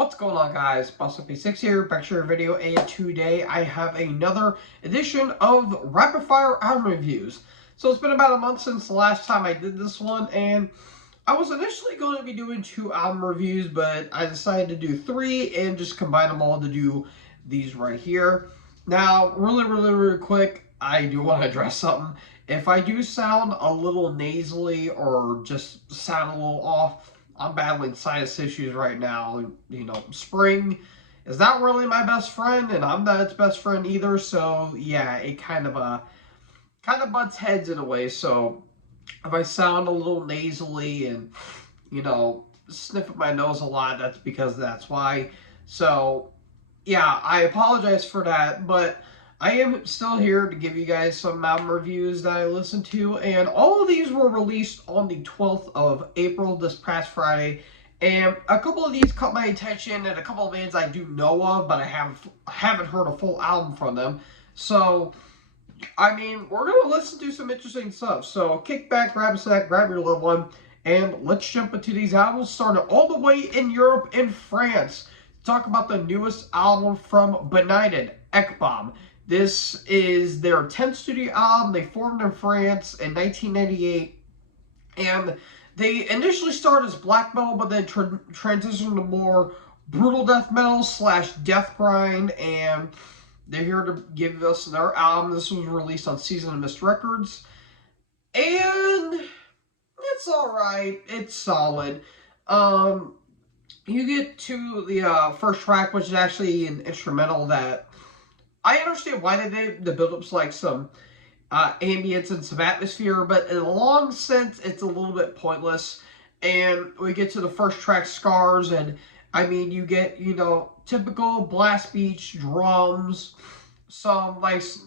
What's going on, guys? BusterP6 here, back to your video, and today I have another edition of Rapid Fire album reviews. So it's been about a month since the last time I did this one, and I was initially going to be doing 2 album reviews, but I decided to do 3 and just combine them all to do these right here. Now, really quick, I do want to address something. If I do sound a little nasally or just sound a little off, I'm battling sinus issues right now. You know, spring is not really my best friend, and I'm not its best friend either. So yeah, it kind of butts heads in a way. So if I sound a little nasally and sniff at my nose a lot, that's because that's why. So yeah, I apologize for that, but I am still here to give you guys some album reviews that I listened to, and all of these were released on the 12th of April, this past Friday, and a couple of these caught my attention, and a couple of bands I do know of, but I haven't heard a full album from them. So, I mean, we're going to listen to some interesting stuff. So, kick back, grab a snack, grab your loved one, and let's jump into these albums, starting all the way in Europe and France. Talk about the newest album from Benighted, Ekbom. This is their 10th studio album. They formed in France in 1998, and they initially started as black metal, but then transitioned to more brutal death metal / death grind, and they're here to give us their album. This was released on Season of Mist Records, and it's alright. It's solid. You get to the first track, which is actually an instrumental that I understand why they did the build-up's like some ambience and some atmosphere, but in a long sense, it's a little bit pointless. And we get to the first track, Scars, and I mean, you get, typical blast beats, drums, some nice,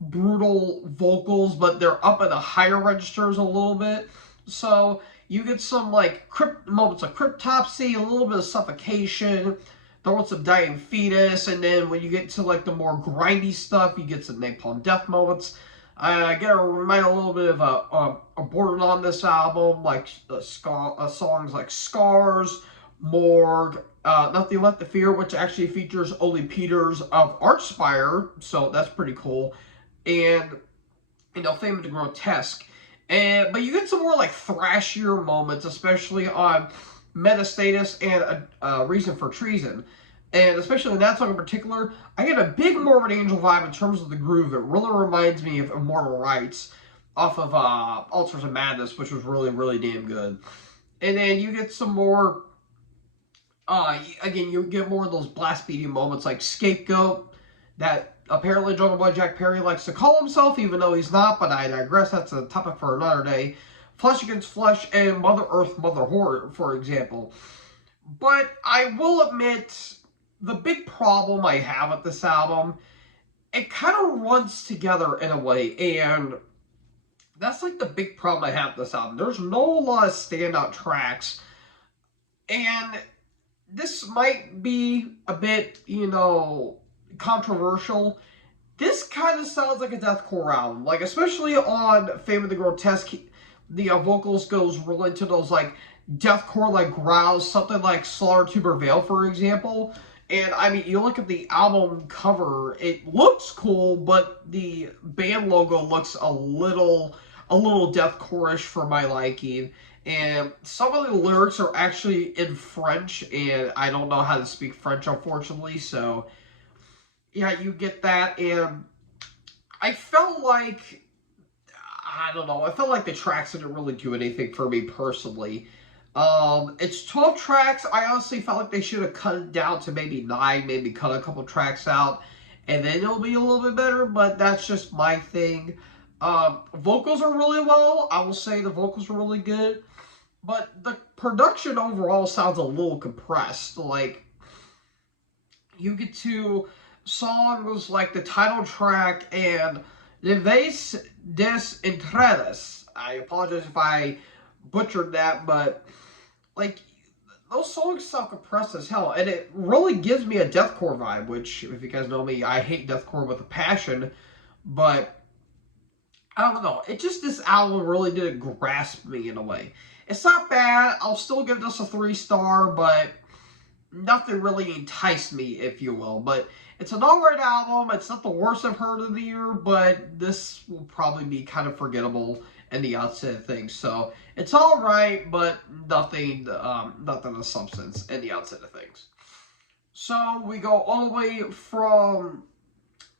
brutal vocals, but they're up in the higher registers a little bit. So you get some moments of cryptopsy, a little bit of suffocation, throwing some dying fetus, and then when you get to the more grindy stuff, you get some napalm death moments. I get to remind a little bit of a Borderlands on this album, songs like Scars, Morgue, Nothing Left to Fear, which actually features Ole Peters of Archspire, so that's pretty cool, and Fame of the Grotesque. But you get some more thrashier moments, especially on Metastatus and a Reason for Treason. And especially in that song in particular, I get a big Morbid Angel vibe in terms of the groove. It really reminds me of Immortal Rights off of Altars of Madness, which was really damn good. And then you get some more, again, you get more of those blast beating moments like Scapegoat, that apparently Jungle Boy Jack Perry likes to call himself, even though he's not, but I digress, that's a topic for another day. Flesh Against Flesh, and Mother Earth, Mother Horror, for example. But I will admit, the big problem I have with this album, it kind of runs together in a way, and that's the big problem I have with this album. There's no lot of standout tracks, and this might be a bit, controversial. This kind of sounds like a deathcore album, especially on Fame of the Grotesque. The vocals goes really into those deathcore growls, something like Slaughter to Prevail, for example. And I mean, you look at the album cover, it looks cool, but the band logo looks a little deathcore-ish for my liking. And some of the lyrics are actually in French, and I don't know how to speak French, unfortunately. So yeah, you get that, and I felt like, I don't know, I felt like the tracks didn't really do anything for me personally. It's 12 tracks. I honestly felt like they should have cut it down to maybe 9, maybe cut a couple tracks out, and then it'll be a little bit better, but that's just my thing. Vocals are really well. I will say the vocals are really good, but the production overall sounds a little compressed. You get to songs like the title track and Le Vase des Entradas. I apologize if I butchered that, but those songs sound compressed as hell, and it really gives me a deathcore vibe, which, if you guys know me, I hate deathcore with a passion, but I don't know, this album really didn't grasp me in a way. It's not bad. I'll still give this a 3-star, but nothing really enticed me, if you will. But it's an alright album. It's not the worst I've heard of the year, but this will probably be kind of forgettable in the outset of things. So it's alright, but nothing of substance in the outset of things. So we go all the way from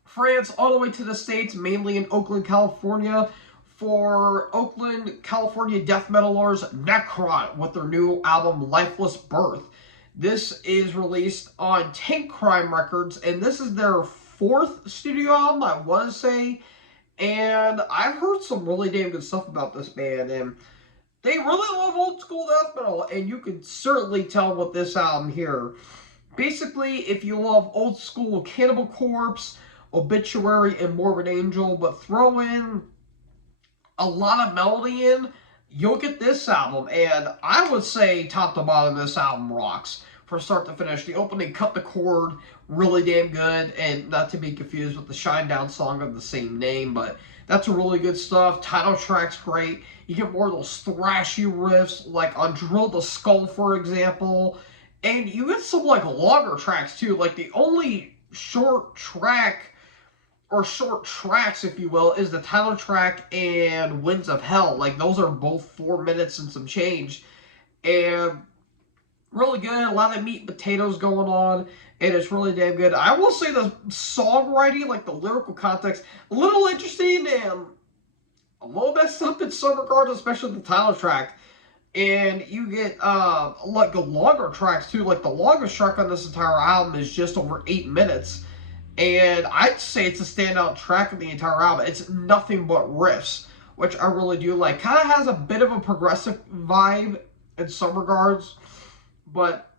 France all the way to the States, mainly in Oakland, California, for Oakland, California death metal lords Necron with their new album Lifeless Birth. This is released on Tank Crime Records, and this is their 4th studio album, I want to say. And I've heard some really damn good stuff about this band, and they really love old school death metal, and you can certainly tell with this album here. Basically, if you love old school Cannibal Corpse, Obituary, and Morbid Angel, but throw in a lot of melody in, you'll get this album. And I would say top to bottom, this album rocks from start to finish. The opening, Cut the Cord, really damn good, and not to be confused with the Shinedown song of the same name, but that's really good stuff. Title track's great. You get more of those thrashy riffs, like on Drill the Skull, for example. And you get some, like, longer tracks, too. Like, the only short track, or short tracks, if you will, is the title track and Winds of Hell. Like, those are both 4 minutes and some change. And really good. A lot of meat and potatoes going on. And it's really damn good. I will say the songwriting, like the lyrical context, a little interesting and a little messed up in some regards, especially the title track. And you get like the longer tracks too. Like the longest track on this entire album is just over 8 minutes. And I'd say it's a standout track of the entire album. It's nothing but riffs, which I really do like. Kind of has a bit of a progressive vibe in some regards, but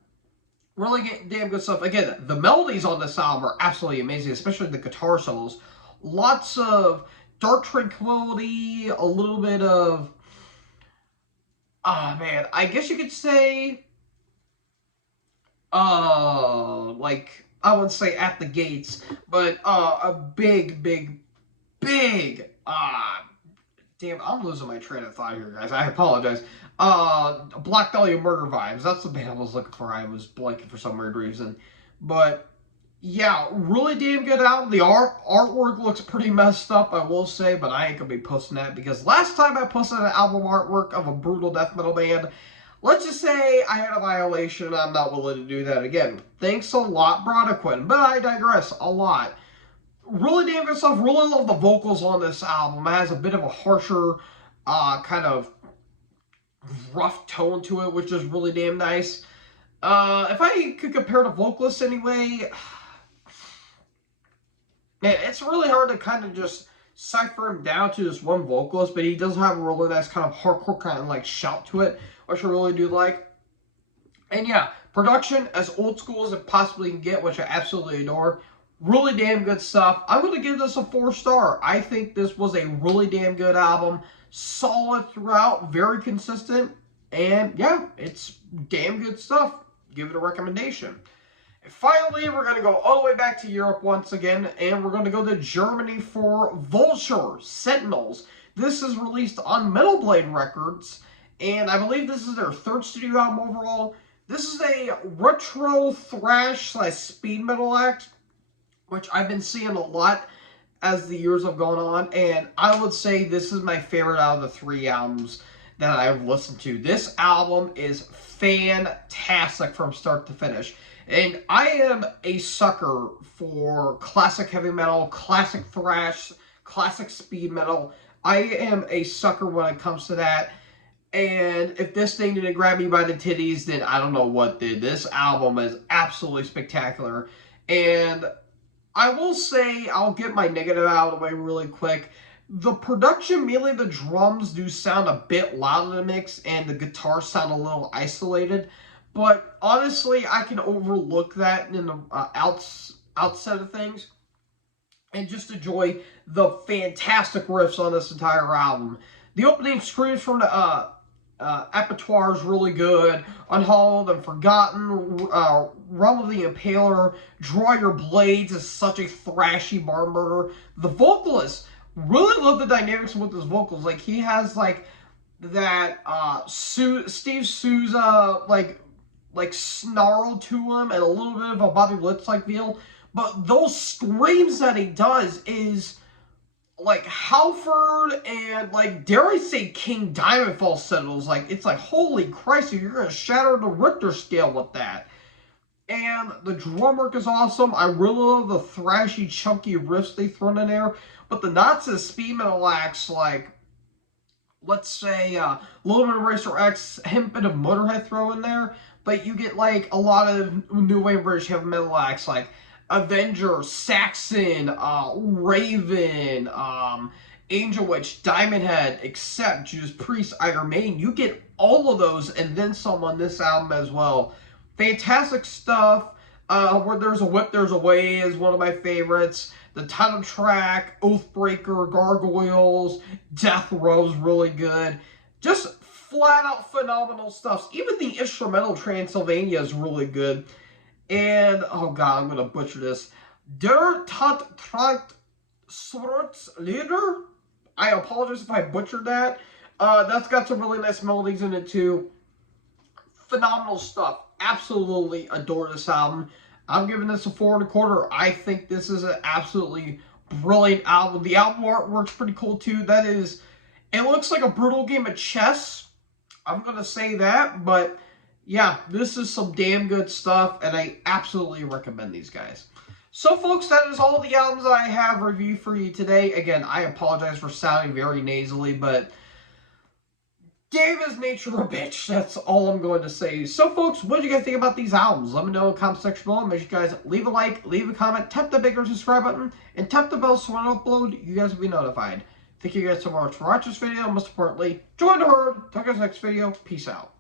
really damn good stuff. Again, the melodies on this album are absolutely amazing, especially the guitar solos. Lots of dark tranquility, a little bit of, man, I guess you could say, like, I wouldn't say at the gates, but a big, damn, I'm losing my train of thought here, guys. I apologize. Black Dahlia Murder Vibes. That's the band I was looking for. I was blanking for some weird reason. But, yeah, really damn good album. The artwork looks pretty messed up, I will say, but I ain't gonna be posting that, because last time I posted an album artwork of a brutal death metal band, let's just say I had a violation. I'm not willing to do that again. Thanks a lot, Brodequin. But I digress a lot. Really damn good stuff. Really love the vocals on this album. It has a bit of a harsher, kind of rough tone to it, which is really damn nice. If I could compare the vocalists anyway, man, it's really hard to kind of just cipher him down to this one vocalist, but he does have a really nice kind of hardcore kind of like shout to it, which I really do like. And yeah, production as old school as it possibly can get, which I absolutely adore. Really damn good stuff. I'm going to give this a 4-star. I think this was a really damn good album. Solid throughout, very consistent, and yeah, it's damn good stuff. Give it a recommendation. And finally, we're going to go all the way back to Europe once again, and we're going to go to Germany for Vulture Sentinels. This is released on Metal Blade Records, and I believe this is their 3rd studio album overall. This is a retro thrash / speed metal act, which I've been seeing a lot as the years have gone on, and I would say this is my favorite out of the 3 albums that I've listened to. This album is fantastic from start to finish, and I am a sucker for classic heavy metal, classic thrash, classic speed metal. I am a sucker when it comes to that, and if this thing didn't grab me by the titties, then I don't know what did. This album is absolutely spectacular, and I will say, I'll get my negative out of the way really quick. The production, mainly the drums, do sound a bit loud in the mix, and the guitars sound a little isolated. But honestly, I can overlook that in the outset of things and just enjoy the fantastic riffs on this entire album. The opening screams from the Abattoir is really good. Unhallowed and Forgotten, Realm of the Impaler, Draw Your Blades is such a thrashy barn burner. The vocalist, really love the dynamics with his vocals. Like, he has, like, that Steve Souza like snarl to him and a little bit of a Bobby Litz like feel, but those screams that he does is like Halford and like dare I say King Diamond falsettos. Like it's like holy Christ, you're gonna shatter the Richter scale with that. And the drum work is awesome. I really love the thrashy, chunky riffs they throw in there. But the Nazis speed metal acts like, let's say, a little bit of Racer X, him bit of Motorhead throw in there. But you get like a lot of new wave British heavy metal acts like Avenger, Saxon, Raven, Angel Witch, Diamond Head, Accept, Judas Priest, Iron Maiden. You get all of those and then some on this album as well. Fantastic stuff. Where There's a Whip, There's a Way is one of my favorites. The title track, Oathbreaker, Gargoyles, Death Row is really good. Just flat out phenomenal stuff. Even the instrumental Transylvania is really good. And, oh god, I'm going to butcher this. Der Tat Trakt Sorts Lieder? I apologize if I butchered that. That's got some really nice melodies in it too. Phenomenal stuff. Absolutely adore this album. I'm giving this a 4.25. I think this is an absolutely brilliant album. The album artwork's pretty cool too. It looks like a brutal game of chess. I'm going to say that, but yeah, this is some damn good stuff, and I absolutely recommend these guys. So, folks, that is all the albums I have reviewed for you today. Again, I apologize for sounding very nasally, but Dave is nature a bitch. That's all I'm going to say. So, folks, what do you guys think about these albums? Let me know in the comment section below. Make sure you guys leave a like, leave a comment, tap the bigger subscribe button, and tap the bell so when I upload, you guys will be notified. Thank you guys so much for watching this video. Most importantly, join the herd. Talk to you guys next video. Peace out.